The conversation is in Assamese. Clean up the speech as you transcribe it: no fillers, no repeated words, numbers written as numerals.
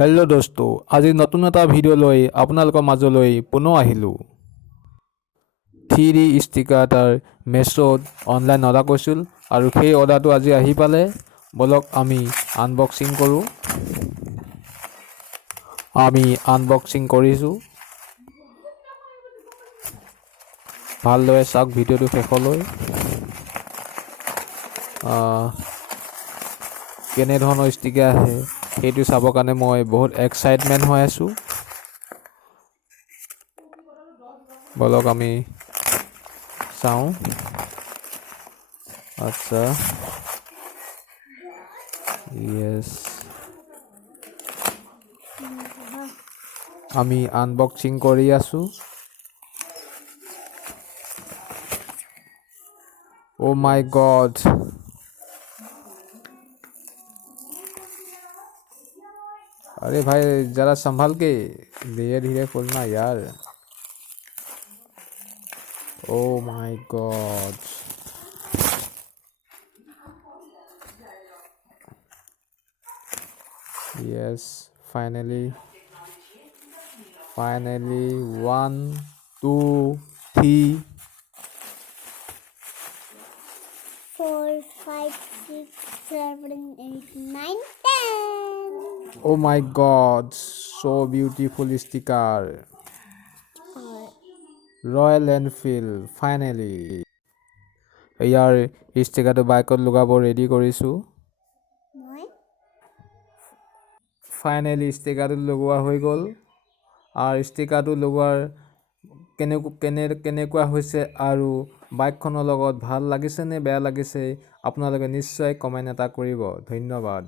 হেল্ল' দোস্ত, আজি নতুন এটা ভিডিঅ' লৈ আপোনালোকৰ মাজলৈ পুনৰ আহিলোঁ। 3D ষ্টিকাৰ এটাৰ মেছত অনলাইন অৰ্ডাৰ কৰিছিল আৰু সেই অৰ্ডাৰটো আজি আহি পালে। বলক আমি আনবক্সিং কৰোঁ। আমি আনবক্সিং কৰিছোঁ। ভালদৰে চাওক ভিডিঅ'টো শেষলৈ। কেনেধৰণৰ ষ্টিকাৰ আহে সেইটো চাবৰ কাৰণে মই বহুত এক্সাইটমেণ্ট হৈ আছোঁ। বলক আমি চাওঁ। আচ্ছা, ইয়েছ, আমি আনবক্সিং কৰি আছোঁ। Oh my God! अरे भाई जरा संभल के धीरे धीरे खोलना यार। Oh my God! Yes, finally, 1, 2, 3. 4, 5, 6, 7, 8, 9, 10. Oh my God, so beautiful sticker. Royal Enfield, finally. ইয়াৰ ষ্টিকাৰটো বাইকত লগাব ৰেডি কৰিছোঁ। ফাইনেলি ষ্টিকাৰটো লগোৱা হৈ গ'ল। আৰু ষ্টিকাৰটো লগোৱাৰ কেনেকুৱা হৈছে আৰু বাইকখনৰ লগত ভাল লাগিছে নে বেয়া লাগিছে আপোনালোকে নিশ্চয় কমেণ্ট এটা কৰিব। ধন্যবাদ।